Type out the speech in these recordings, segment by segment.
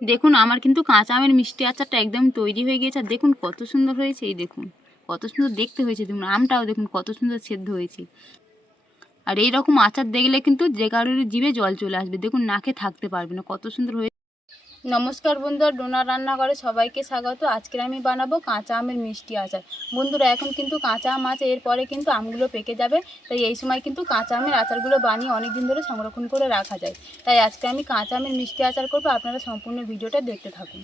দেখুন আমার কিন্তু কাঁচা আমের মিষ্টি আচারটা একদম তৈরি হয়ে গিয়েছে। আর দেখুন কত সুন্দর হয়েছে, এই দেখুন কত সুন্দর দেখতে হয়েছে। দেখুন আমটাও দেখুন কত সুন্দর সেদ্ধ হয়েছে। আর এই রকম আচার দেখলে কিন্তু যে কারোর জিভে জল চলে আসবে। দেখুন না খেয়ে থাকতে পারবে না, কত সুন্দর হয়েছে। নমস্কার বন্ধুরা, ডোনা রান্নাঘরে সবাইকে স্বাগত। আজকে আমি বানাবো কাঁচা আমের মিষ্টি আচার। বন্ধুরা এখন কিন্তু কাঁচা আম আছে, এরপরে কিন্তু আমগুলো পেকে যাবে। তাই এই সময় কিন্তু কাঁচা আমের আচারগুলো বানিয়ে অনেক দিন ধরে সংরক্ষণ করে রাখা যায়। তাই আজকে আমি কাঁচা আমের মিষ্টি আচার করবো। আপনারা সম্পূর্ণ ভিডিওটা দেখতে থাকুন।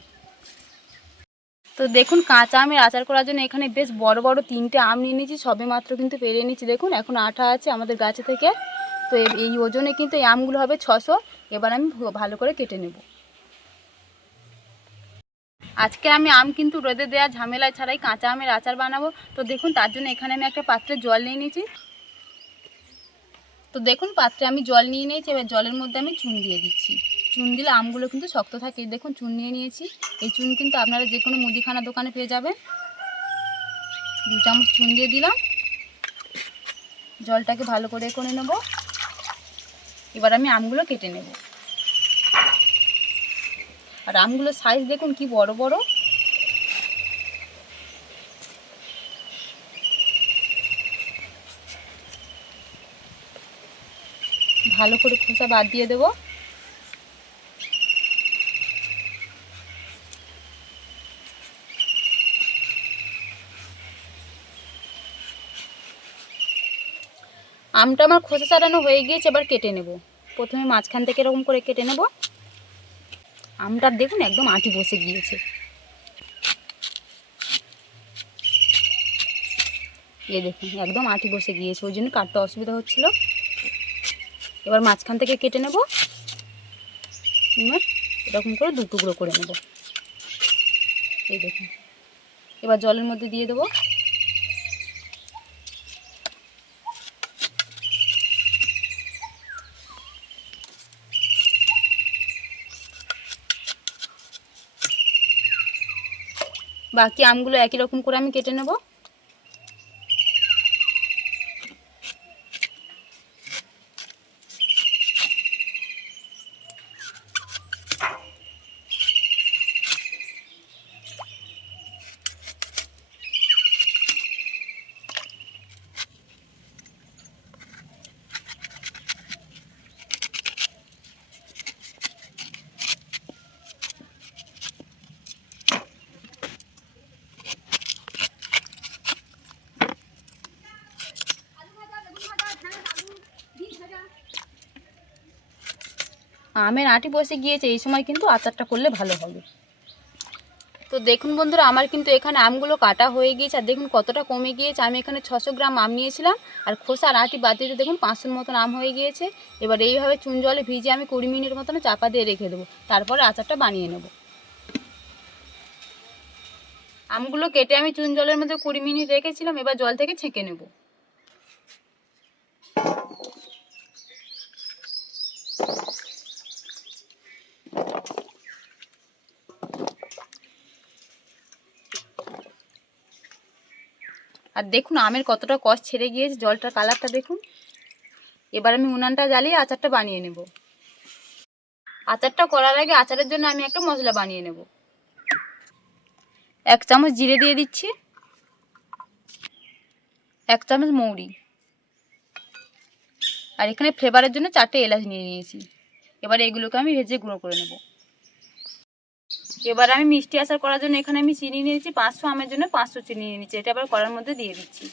তো দেখুন কাঁচা আমের আচার করার জন্য এখানে বেশ বড় বড় 3টে আম নিয়ে নিয়েছি, সবে মাত্র কিন্তু পেরে নিয়েছি। দেখুন এখন আঠা আছে আমাদের গাছে থেকে। তো এই ওজনে কিন্তু এই আমগুলো হবে 600। এবার আমি ভালো করে কেটে নেব। আজকে আমি আম কিন্তু রোদে দেওয়া ঝামেলা ছাড়াই কাঁচা আমের আচার বানাবো। তো দেখুন তার জন্য এখানে আমি একটা পাত্রে জল নিয়ে নিয়েছি। তো দেখুন পাত্রে আমি জল নিয়ে নিয়েছি। এবার জলের মধ্যে আমি চুন দিয়ে দিচ্ছি। চুন দিলে আমগুলো কিন্তু শক্ত থাকে। দেখুন চুন নিয়ে নিয়েছি। এই চুন কিন্তু আপনারা যে কোনো মুদিখানা দোকানে পেয়ে যাবেন। 2 চামচ চুন দিয়ে দিলাম। জলটাকে ভালো করে নেব। এবার আমি আমগুলো কেটে নেব। আর আমগুলোর সাইজ দেখুন কি বড় বড়। ভালো করে খোসা বাদ দিয়ে দেবো। আমটা আমার খোসা ছাড়ানো হয়ে গিয়েছে, এবার কেটে নেব। প্রথমে মাঝখান থেকে এরকম করে কেটে নেব। আমটা দেখুন একদম আঁটি বসে গিয়েছে। এই দেখুন একদম আঁটি বসে গিয়েছে, ওই জন্য কাটতে অসুবিধা হচ্ছিল। এবার মাঝখান থেকে কেটে নেব। এবার এরকম করে 2 টুকরো করে নেব। এই দেখুন এবার জলের মধ্যে দিয়ে দেবো। বাকি আমগুলো একই রকম করে আমি কেটে নেব। আমের আঁটি বসে গিয়েছে, এই সময় কিন্তু আচারটা করলে ভালো হবে। তো দেখুন বন্ধুরা আমার কিন্তু এখানে আমগুলো কাটা হয়ে গিয়েছে। আর দেখুন কতটা কমে গিয়েছে। আমি এখানে 600 গ্রাম আম নিয়েছিলাম, আর খোসার আঁটি বাদ দিয়ে দেখুন 500 মতন আম হয়ে গিয়েছে। এবার এইভাবে চুন জলে ভিজিয়ে আমি 20 মিনিট মতন চাপা দিয়ে রেখে দেবো। তারপরে আচারটা বানিয়ে নেব। আমগুলো কেটে আমি চুন জলের মধ্যে 20 মিনিট রেখেছিলাম। এবার জল থেকে ছেঁকে নেব। আর দেখুন আমের কতটা কষ ছেড়ে গিয়েছে, জলটার কালারটা দেখুন। এবার আমি উনানটা জ্বালিয়ে আচারটা বানিয়ে নেব। আচারটা করার আগে আচারের জন্য আমি একটা মশলা বানিয়ে নেব। 1 চামচ জিরে দিয়ে দিচ্ছি, 1 চামচ মৌরি, আর এখানে ফ্লেভারের জন্য 4টে এলাচ নিয়ে নিয়েছি। এবার এগুলোকে আমি ভেজে গুঁড়ো করে নেব। এবার আমি মিষ্টি আচার করার জন্য এখানে আমি চিনি নিয়েছি। 500 আমের জন্য 500 চিনি নিয়ে নিচ্ছি। এটা আবার কড়ার মধ্যে দিয়ে দিচ্ছি।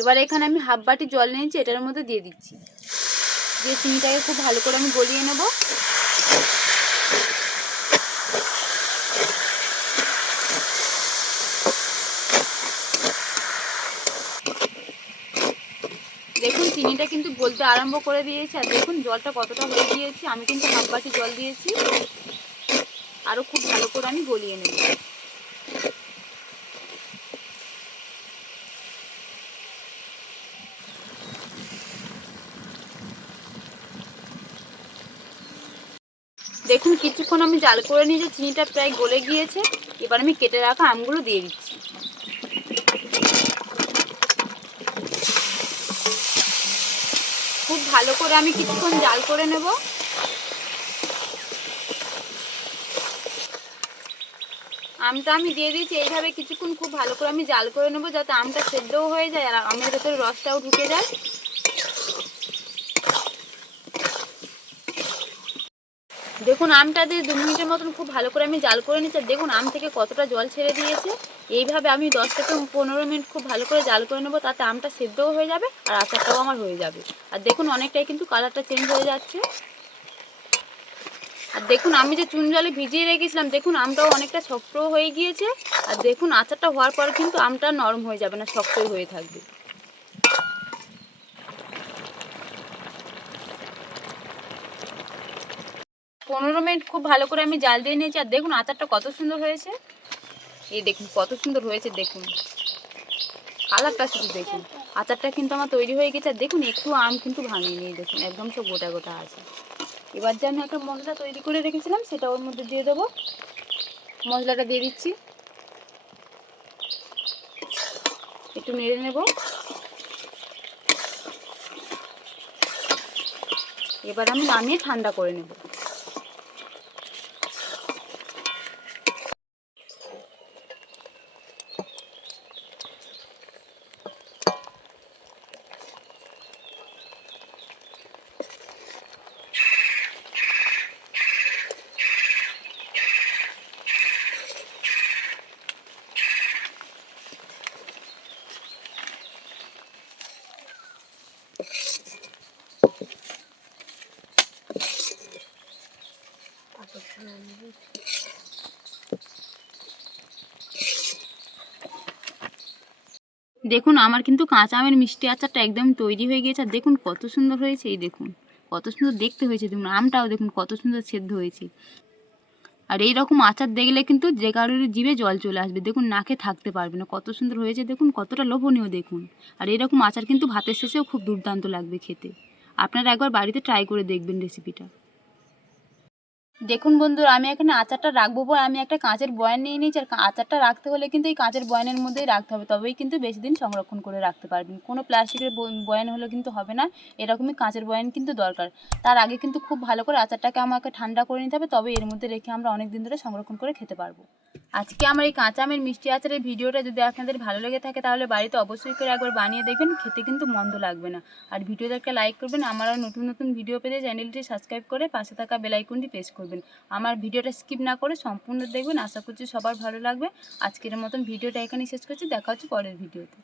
এবার এখানে আমি হাফ বাটি জল নিয়েছি, এটার মধ্যে দিয়ে দিচ্ছি। দিয়ে চিনিটাকে খুব ভালো করে আমি গলিয়ে নেব। দেখুন চিনিটা কিন্তু গলতে আরম্ভ করে দিয়েছে। আর দেখুন জলটা কতটা হয়ে গিয়েছে। আমি কিন্তু হাফ বাটি জল দিয়েছি। আরও খুব ভালো করে আমি গলিয়ে নেব। দেখুন কিছুক্ষণ আমি জাল করে নিয়ে যে চিনিটা প্রায় গলে গিয়েছে, এবার আমি কেটে রাখা আমগুলো দিয়ে দিচ্ছি। খুব ভালো করে আমি কিছুক্ষণ জাল করে নেব। আমটা আমি দিয়ে দিয়েছি, এইভাবে কিছুক্ষণ খুব ভালো করে আমি জাল করে নেব, যাতে আমটা সেদ্ধও হয়ে যায় আর আমের ভেতরে রসটাও ঢুকে যায়। দেখুন আমটা দিয়ে 2 মিনিটের মতন খুব ভালো করে আমি জাল করে নিচ্ছি। দেখুন আম থেকে কতটা জল ছেড়ে দিয়েছে। এইভাবে আমি 10 থেকে 15 মিনিট খুব ভালো করে জাল করে নেব, তাতে আমটা সেদ্ধও হয়ে যাবে আর আচারটাও আমার হয়ে যাবে। আর দেখুন অনেকটাই কিন্তু কালারটা চেঞ্জ হয়ে যাচ্ছে। আর দেখুন আমি যে চুন জলে ভিজিয়ে রেখেছিলাম, দেখুন আমটাও অনেকটা শক্ত হয়ে গিয়েছে। আর দেখুন আচারটা হওয়ার পর কিন্তু আমটা নরম হয়ে যাবে না, শক্তই হয়ে থাকবে। 15 মিনিট খুব ভালো করে আমি জাল দিয়ে নিয়েছি। আর দেখুন আচারটা কত সুন্দর হয়েছে, এই দেখুন কত সুন্দর হয়েছে। দেখুন কালারটা শুধু দেখুন। আচারটা কিন্তু আমার তৈরি হয়ে গেছে। আর দেখুন একটু আম কিন্তু ভাঙিনি, দেখুন একদম সব গোটা গোটা আছে। এবার যে আমি একটা মশলা তৈরি করে রেখেছিলাম সেটা ওর মধ্যে দিয়ে দেবো। মশলাটা দিয়ে দিচ্ছি, একটু নেড়ে নেব। এবার আমি নামিয়ে ঠান্ডা করে নেব। দেখুন আমার কিন্তু কাঁচা আমের মিষ্টি আচারটা একদম তৈরি হয়ে গিয়েছে। আর দেখুন কত সুন্দর হয়েছে, এই দেখুন কত সুন্দর দেখতে হয়েছে। দেখুন আমটাও দেখুন কত সুন্দর সেদ্ধ হয়েছে। আর এই রকম আচার দেখলে কিন্তু যে কারোর জিভে জল চলে আসবে। দেখুন নাকে থাকতে পারবে না, কত সুন্দর হয়েছে। দেখুন কতটা লোভনীয় দেখুন। আর এরকম আচার কিন্তু ভাতের শেষেও খুব দুর্দান্ত লাগবে খেতে। আপনারা একবার বাড়িতে ট্রাই করে দেখবেন রেসিপিটা। দেখুন বন্ধুরা, আমি এখানে আচারটা রাখবো বলে আমি একটা কাঁচের বয়ান নিয়ে নিয়েছি। আর আচারটা রাখতে হলে কিন্তু এই কাঁচের বয়ানের মধ্যেই রাখতে হবে, তবেই কিন্তু বেশি দিন সংরক্ষণ করে রাখতে পারবেন। কোনো প্লাস্টিকের বয়ান হলে কিন্তু হবে না, এরকমই কাঁচের বয়ান কিন্তু দরকার। তার আগে কিন্তু খুব ভালো করে আচারটাকে আমাকে ঠান্ডা করে নিতে হবে, তবে এর মধ্যে রেখে আমরা অনেক দিন ধরে সংরক্ষণ করে খেতে পারবো। আজকে আমার এই কাঁচা আমের মিষ্টি আচারের ভিডিওটা যদি আপনাদের ভালো লেগে থাকে তাহলে বাড়িতে অবশ্যই করে একবার বানিয়ে দেখবেন, খেতে কিন্তু মন্দ লাগবে না। আর ভিডিওটা একটা লাইক করবেন, আমার আর নতুন নতুন ভিডিও পেতে চ্যানেলটি সাবস্ক্রাইব করে পাশে থাকা বেল আইকনটি প্রেস করবেন। আমার ভিডিওটা স্কিপ না করে সম্পূর্ণ দেখবেন, আশা করছি সবার ভালো লাগবে। আজকের মতন ভিডিওটা এখানেই শেষ করছি, দেখা হচ্ছে পরের ভিডিওতে।